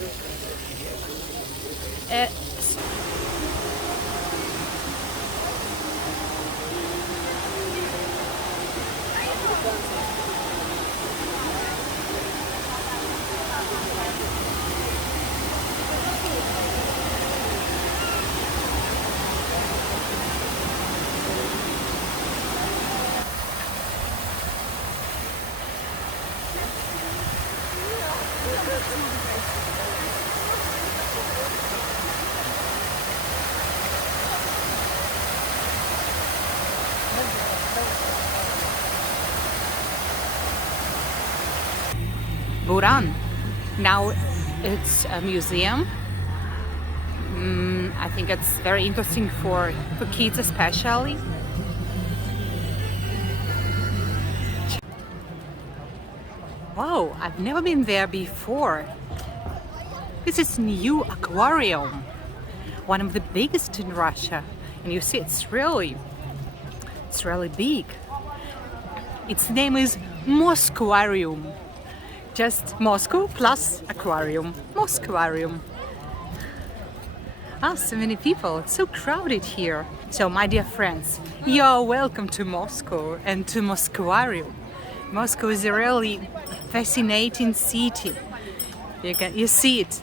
Uh, Buran. Now it's a museum. I think it's very interesting for kids especially. Wow, I've never been there before. This is new Aquarium, one of the biggest in Russia, and you see it's really big. Its name is Mosquarium. Just Moscow plus aquarium. Mosquarium. Ah, so many people. It's so crowded here. So, my dear friends, you are welcome to Moscow and to Mosquarium. Moscow is a really fascinating city. You see it.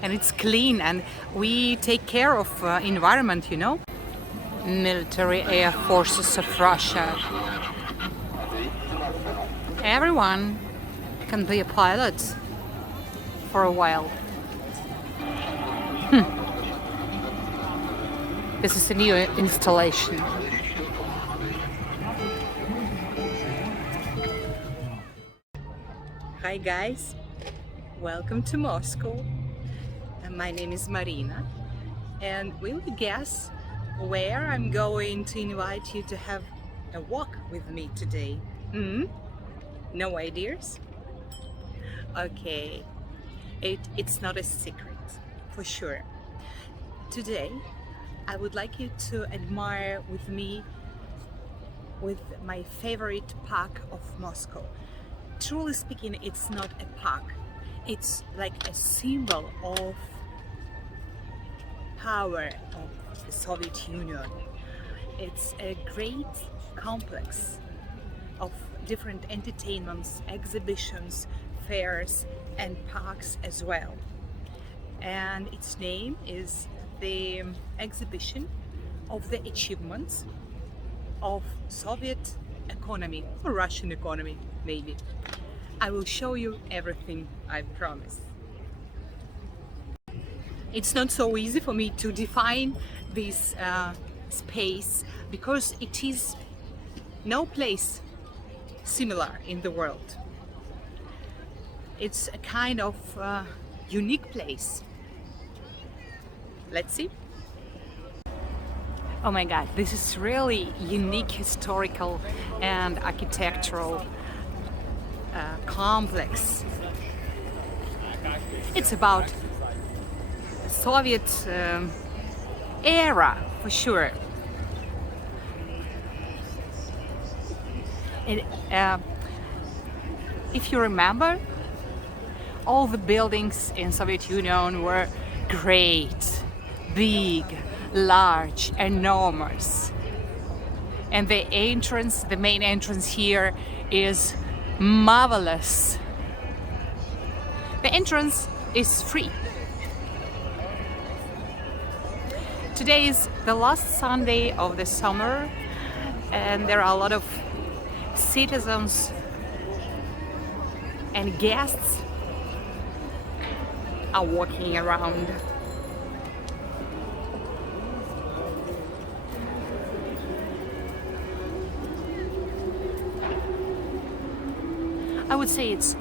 And it's clean, and we take care of environment, you know. Military Air Forces of Russia. Everyone can be a pilot for a while. This is a new installation. Hi guys, welcome to Moscow. My name is Marina, and will you guess where I'm going to invite you to have a walk with me today? No ideas? Okay, it's not a secret, for sure. Today, I would like you to admire with me with my favorite park of Moscow. Truly speaking, it's not a park. It's like a symbol of power of the Soviet Union. It's a great complex of different entertainments, exhibitions, fairs and parks as well. And its name is the Exhibition of the Achievements of Soviet economy, or Russian economy maybe. I will show you everything, I promise. It's not so easy for me to define this space because it is no place similar in the world. It's a kind of unique place. Let's see. Oh my God, this is really unique historical and architectural complex. It's about Soviet era for sure. And, if you remember, all the buildings in Soviet Union were great, big, large, enormous. And the main entrance here is marvelous. The entrance is free. Today is the last Sunday of the summer, and there are a lot of citizens and guests are walking around. I would say it's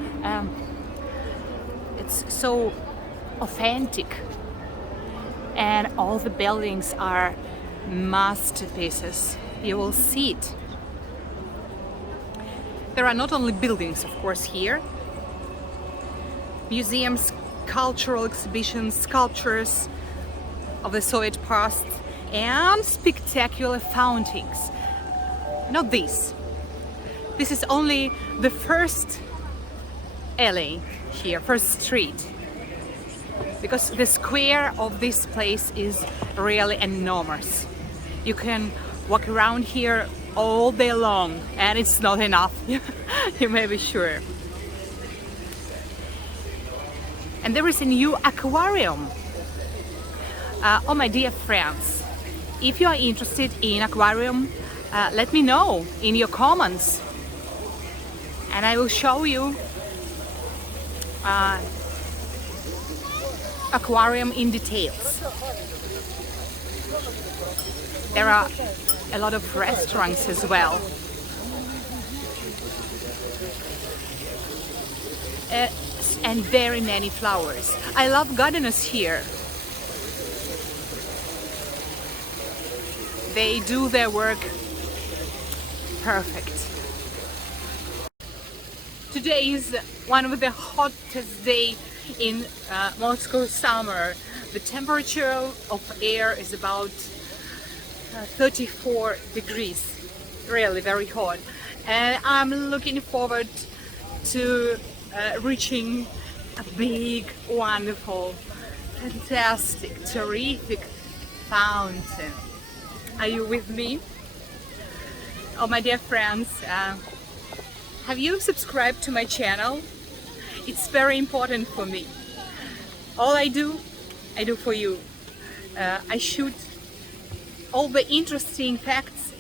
so authentic, and all the buildings are masterpieces. You will see it. There are not only buildings, of course, here. Museums, cultural exhibitions, sculptures of the Soviet past, and spectacular fountains. Not these. This is only the first alley here, first street, because the square of this place is really enormous. You can walk around here all day long and it's not enough. You may be sure. And there is a new aquarium. Oh my dear friends, if you are interested in aquarium, let me know in your comments and I will show you aquarium in details. There are a lot of restaurants as well. And very many flowers. I love gardeners here. They do their work perfect. Today is one of the hottest days in Moscow summer. The temperature of air is about 34 degrees, really very hot. And I'm looking forward to reaching a big, wonderful, fantastic, terrific fountain. Are you with me? Oh my dear friends, have you subscribed to my channel? It's very important for me. All I do for you. I shoot all the interesting facts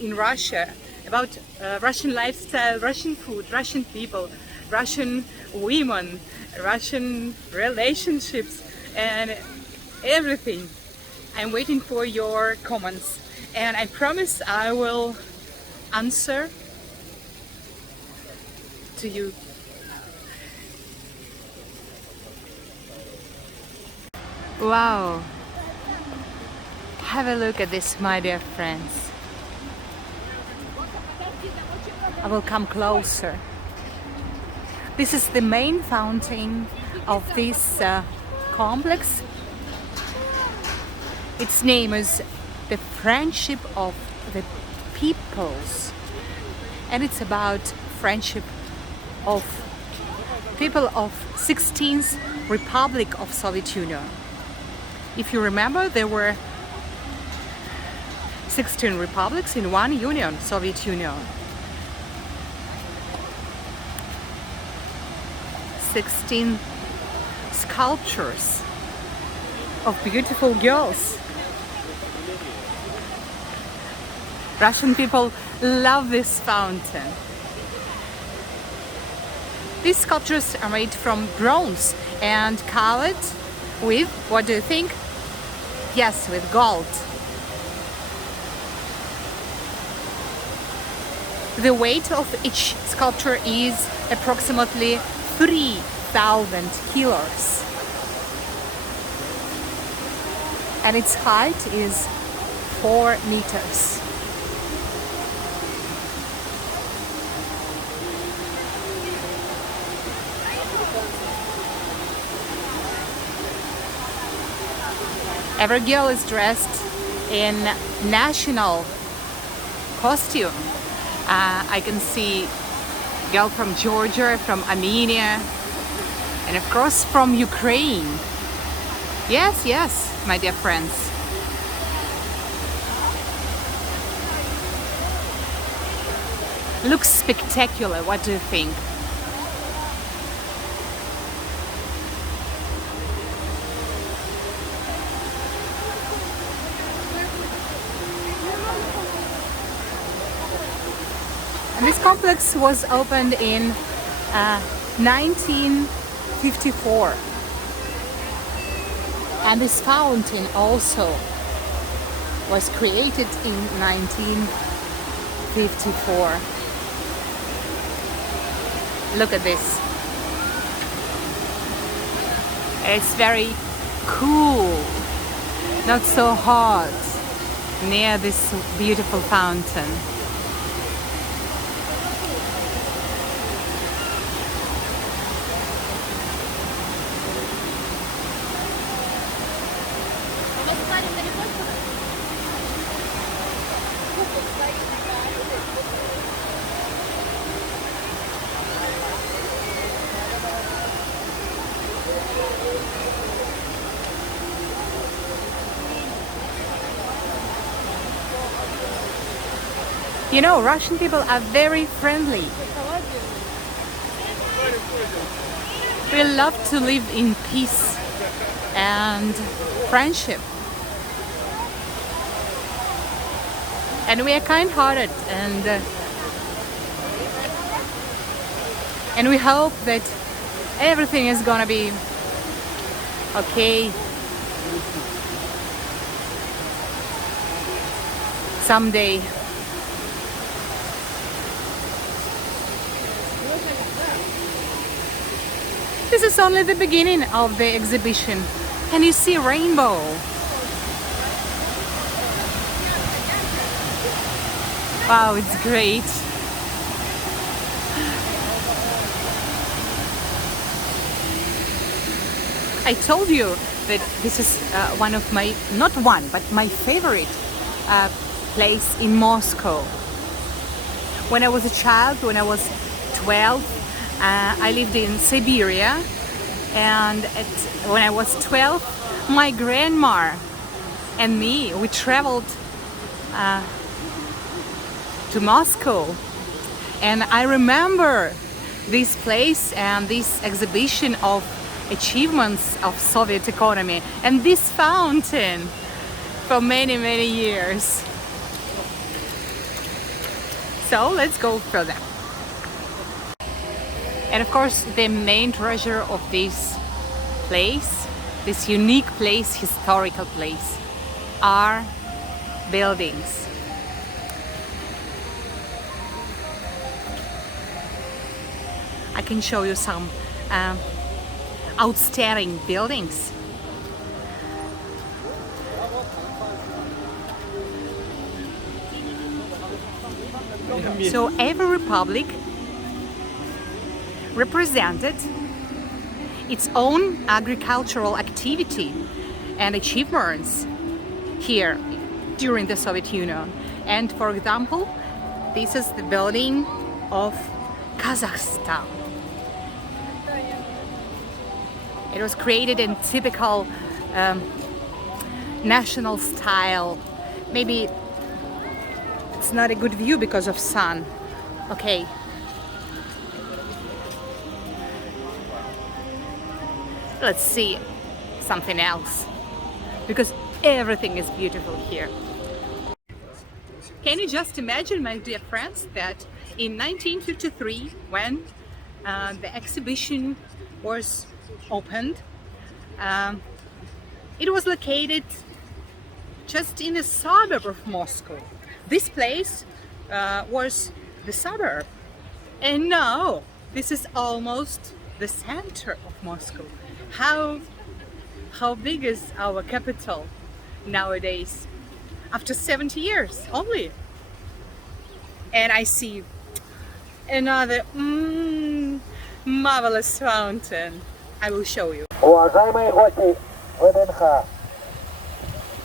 in Russia about Russian lifestyle, Russian food, Russian people, Russian women, Russian relationships and everything. I'm waiting for your comments and I promise I will answer to you. Wow! Have a look at this, my dear friends. I will come closer. This is the main fountain of this complex. Its name is the Friendship of the Peoples, and it's about friendship of people of 16th Republic of Soviet Union. If you remember, there were 16 republics in one union, Soviet Union. 16 sculptures of beautiful girls. Russian people love this fountain. These sculptures are made from bronze and covered with, what do you think? Yes, with gold. The weight of each sculpture is approximately 3,000 kilos. And its height is 4 meters. Every girl is dressed in national costume. I can see girl from Georgia, from Armenia, and of course from Ukraine. Yes, yes, my dear friends. Looks spectacular, what do you think? And this complex was opened in 1954. And this fountain also was created in 1954. Look at this. It's very cool, not so hot, near this beautiful fountain. You know, Russian people are very friendly. We love to live in peace and friendship. And we are kind-hearted, and we hope that everything is gonna be okay someday. This is only the beginning of the exhibition. Can you see rainbow? Wow, it's great. I told you that this is one of my, not one, but my favorite place in Moscow. When I was a child, when I was 12, I lived in Siberia, and when I was 12, my grandma and me, we traveled to Moscow, and I remember this place and this exhibition of achievements of Soviet economy and this fountain for many, many years. So let's go further. And of course, the main treasure of this place, this unique place, historical place, are buildings. I can show you some outstanding buildings. So every republic represented its own agricultural activity and achievements here during the Soviet Union. And for example, this is the building of Kazakhstan. It was created in typical national style. Maybe it's not a good view because of sun. Okay. Let's see something else, because everything is beautiful here. Can you just imagine, my dear friends, that in 1953, when the exhibition was opened, it was located just in a suburb of Moscow. This place was the suburb, and now this is almost the center of Moscow. How big is our capital nowadays, after 70 years only? And I see another marvelous fountain. I will show you. Уважаемые гости ВДНХ,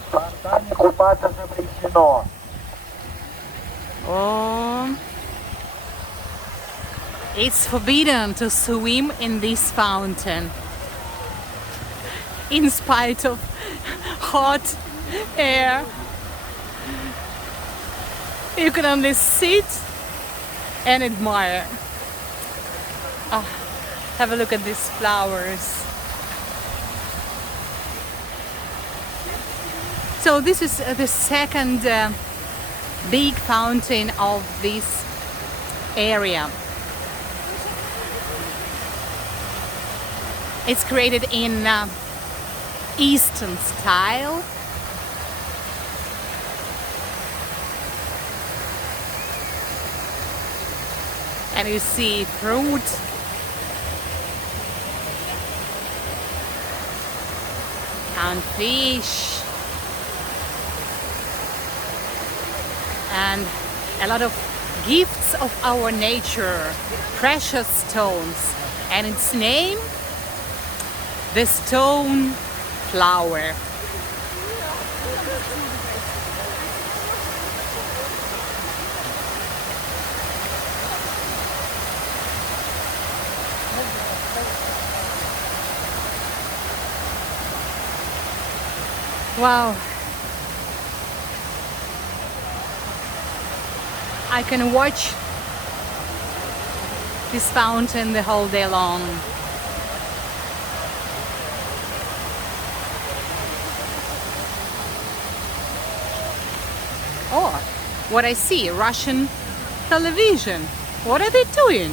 в фонтане купаться запрещено. Oh, it's forbidden to swim in this fountain, in spite of hot air. You can only sit and admire. Have a look at these flowers. So this is the second big fountain of this area. It's created in Eastern style. And you see fruit and fish and a lot of gifts of our nature, precious stones, and its name, the stone flower. Wow. I can watch this fountain the whole day long. Oh, what I see, Russian television. What are they doing?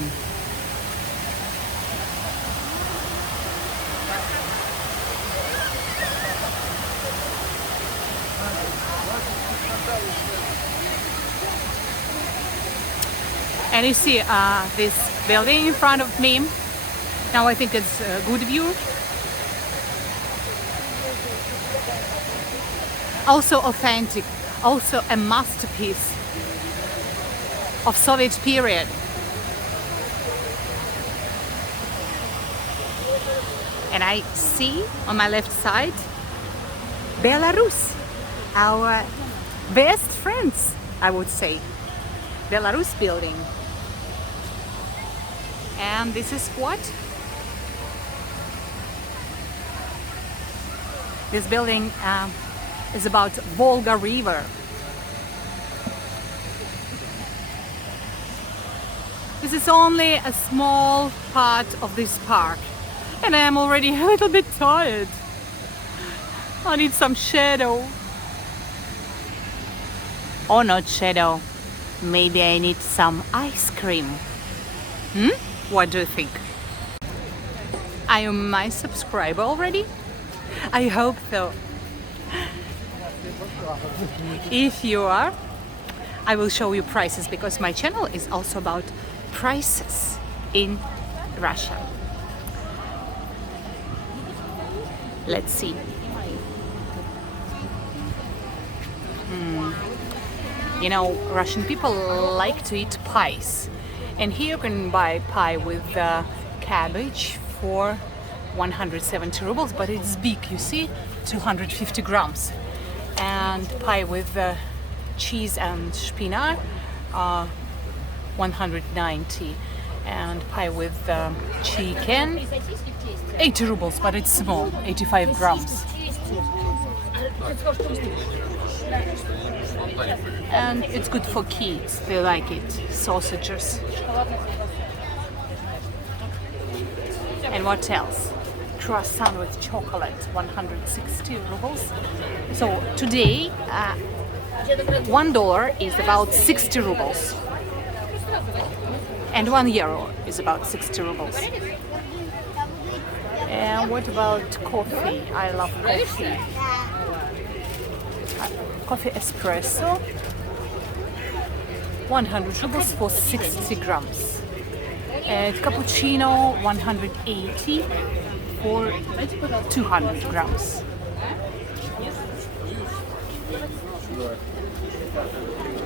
And you see this building in front of me. Now I think it's a good view. Also authentic, also a masterpiece of Soviet period. And I see on my left side Belarus, our best friends, I would say. Belarus building. And this is what? This building is about Volga River. This is only a small part of this park, and I am already a little bit tired. I need some shadow. Or not shadow. Maybe I need some ice cream. What do you think? Are you my subscriber already? I hope so. If you are, I will show you prices, because my channel is also about prices in Russia. Let's see. You know, Russian people like to eat pies. And here you can buy pie with cabbage for 170 rubles, but it's big, you see, 250 grams. And pie with cheese and spinach, 190. And pie with chicken, 80 rubles, but it's small, 85 grams. And it's good for kids, they like it, sausages. And what else? Croissant with chocolate, 160 rubles. So today, $1 is about 60 rubles. And €1 is about 60 rubles. And what about coffee? I love coffee. Coffee espresso, 100 rubles for 60 grams. And cappuccino, 180 for 200 grams.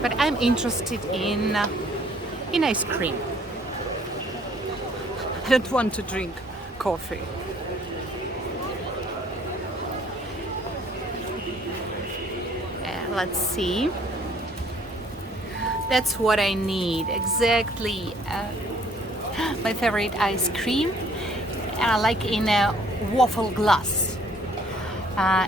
But I'm interested in ice cream. I don't want to drink coffee. Let's see. That's what I need exactly. My favorite ice cream, like in a waffle glass.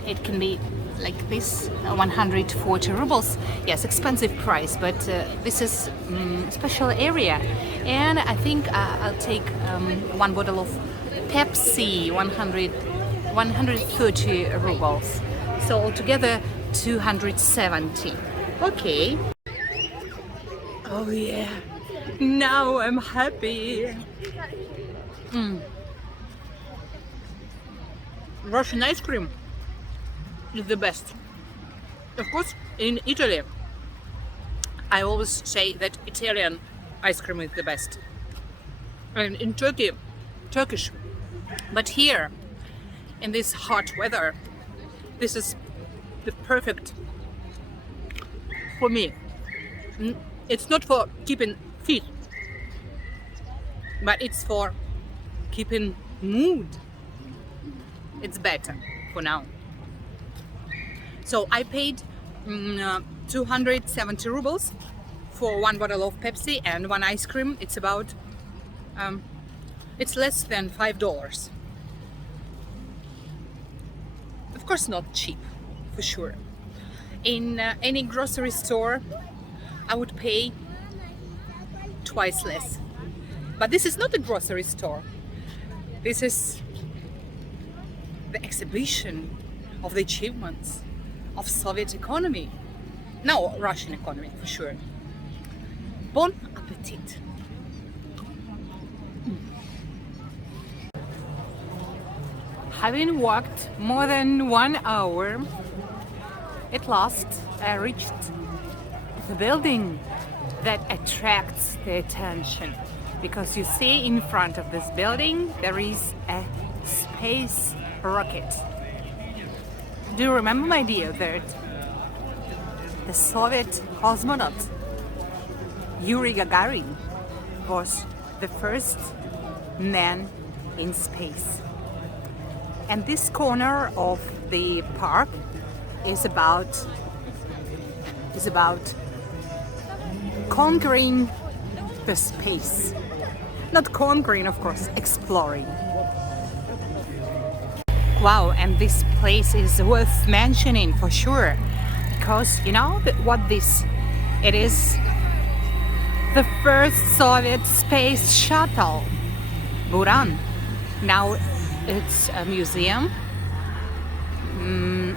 It can be like this, 140 rubles. Yes, expensive price, but this is special area. And I think I'll take one bottle of Pepsi, 130 rubles. So altogether 270. Okay. Oh yeah. Now I'm happy. Russian ice cream is the best. Of course, in Italy, I always say that Italian ice cream is the best. And in Turkey, Turkish. But here, in this hot weather, this is the perfect for me. It's not for keeping fit, but it's for keeping mood. It's better for now. So I paid 270 rubles for one bottle of Pepsi and one ice cream. It's about it's less than $5. Of course, not cheap, for sure. In any grocery store, I would pay twice less. But this is not a grocery store. This is the exhibition of the achievements of Soviet economy. No, Russian economy for sure. Bon appetit. Having walked more than 1 hour, at last I reached the building that attracts the attention, because you see in front of this building there is a space rocket. Do you remember, my dear, that the Soviet cosmonaut Yuri Gagarin was the first man in space? And this corner of the park is about conquering the space. Not conquering, of course, exploring. Wow, and this place is worth mentioning for sure, because you know what this? It is the first Soviet space shuttle, Buran. Now it's a museum.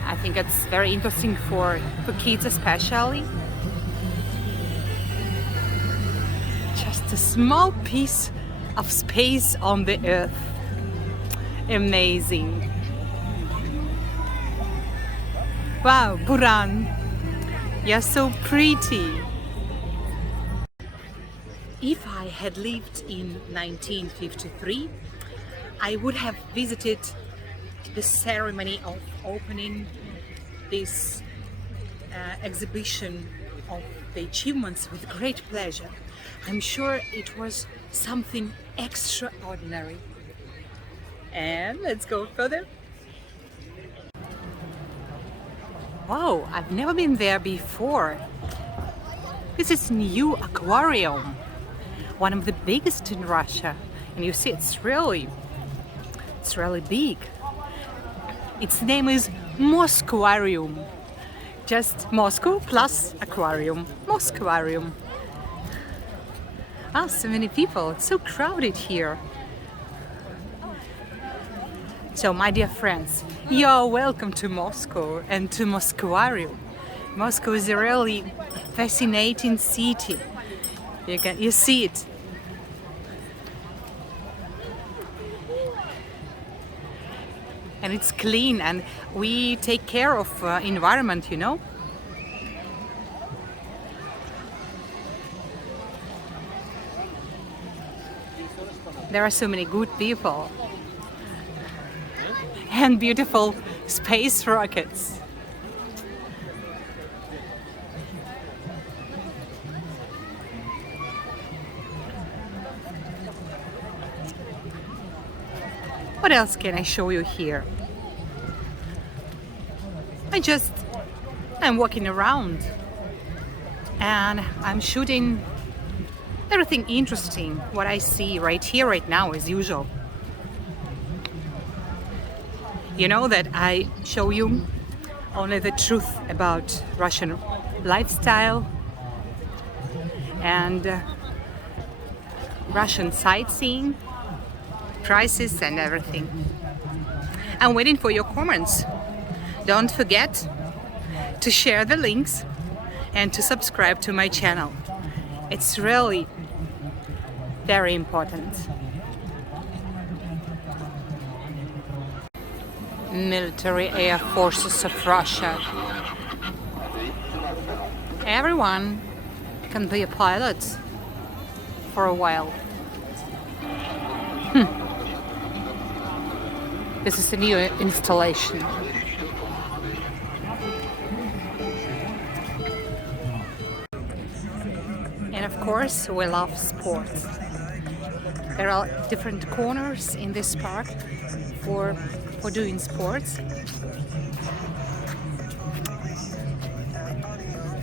I think it's very interesting for kids especially. Just a small piece of space on the earth. Amazing. Wow, Buran, you're so pretty. If I had lived in 1953, I would have visited the ceremony of opening this exhibition of the achievements with great pleasure. I'm sure it was something extraordinary. And let's go further. Wow, I've never been there before. This is new Aquarium, one of the biggest in Russia, and you see it's really big. Its name is Mosquarium. Just Moscow plus aquarium. Mosquarium. Ah, so many people. It's so crowded here. So, my dear friends, you're welcome to Moscow and to Mosquarium. Moscow is a really fascinating city. You see it. And it's clean, and we take care of environment, you know. There are so many good people and beautiful space rockets. What else can I show you here? I'm walking around and I'm shooting everything interesting, what I see right here, right now, as usual. You know that I show you only the truth about Russian lifestyle and Russian sightseeing, prices and everything. I'm waiting for your comments. Don't forget to share the links and to subscribe to my channel. It's really very important. Military Air Forces of Russia. Everyone can be a pilot for a while. This is a new installation. And of course, we love sports. There are different corners in this park for doing sports.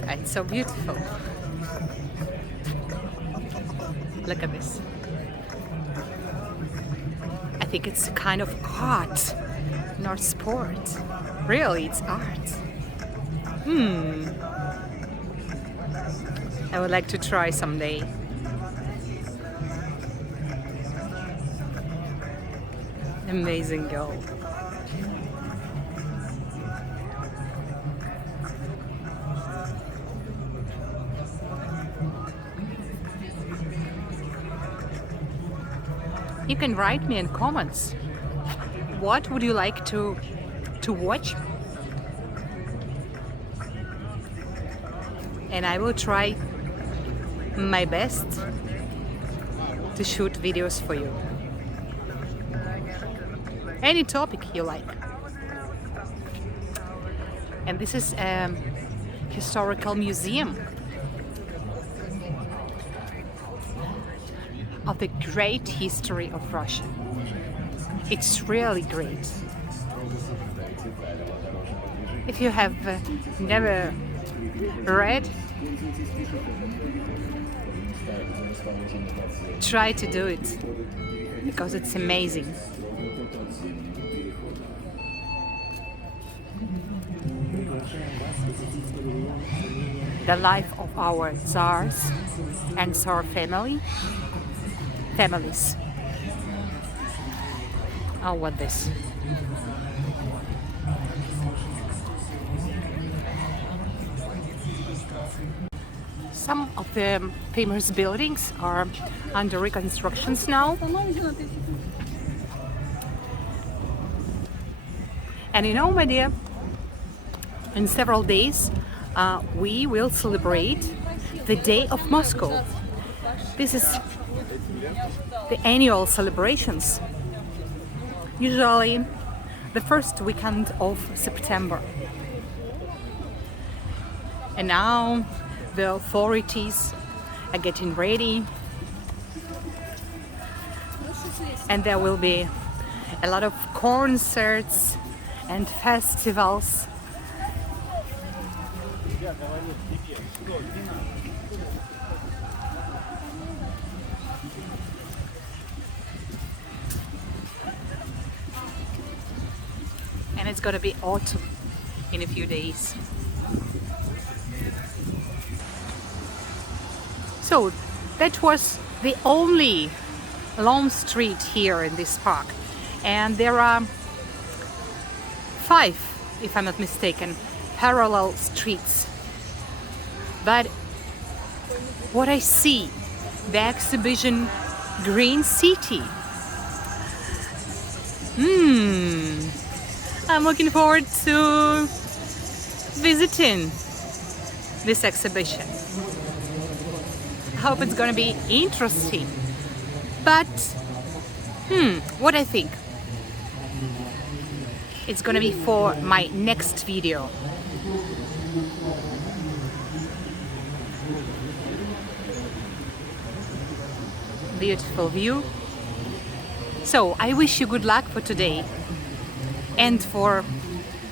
It's so beautiful. Look at this. I think it's a kind of art, not sport. Really, it's art. I would like to try someday. Amazing girl. You can write me in comments. What would you like to watch? And I will try my best to shoot videos for you. Any topic you like. And this is a historical museum of the great history of Russia. It's really great. If you have never read, try to do it, because it's amazing. The life of our Tsars and Tsar families. Oh, what this? Some of the famous buildings are under reconstructions now. And you know, my dear, in several days we will celebrate the Day of Moscow. This is the annual celebrations, usually the first weekend of September. And now the authorities are getting ready, and there will be a lot of concerts and festivals. And it's gonna be autumn in a few days. So that was the only long street here in this park, and there are 5, if I'm not mistaken, parallel streets. But what I see, the exhibition Green City. I'm looking forward to visiting this exhibition. I hope it's gonna be interesting. But what I think, it's gonna be for my next video. Beautiful view. So I wish you good luck for today and for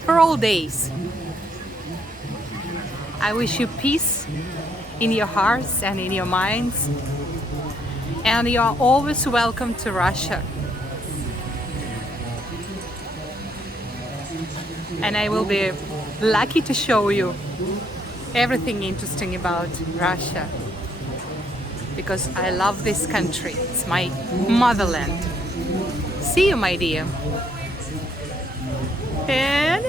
all days. I wish you peace in your hearts and in your minds, and you are always welcome to Russia. And I will be lucky to show you everything interesting about Russia, because I love this country. It's my motherland. See you, my dear. And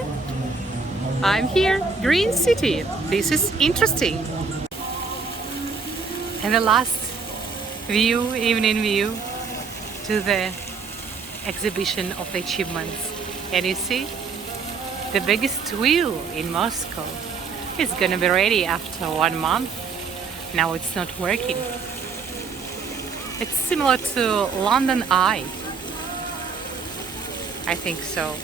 I'm here, Green City. This is interesting. And the last view, evening view, to the Exhibition of Achievements. And you see, the biggest wheel in Moscow is gonna be ready after 1 month. Now it's not working. It's similar to London Eye. I think so.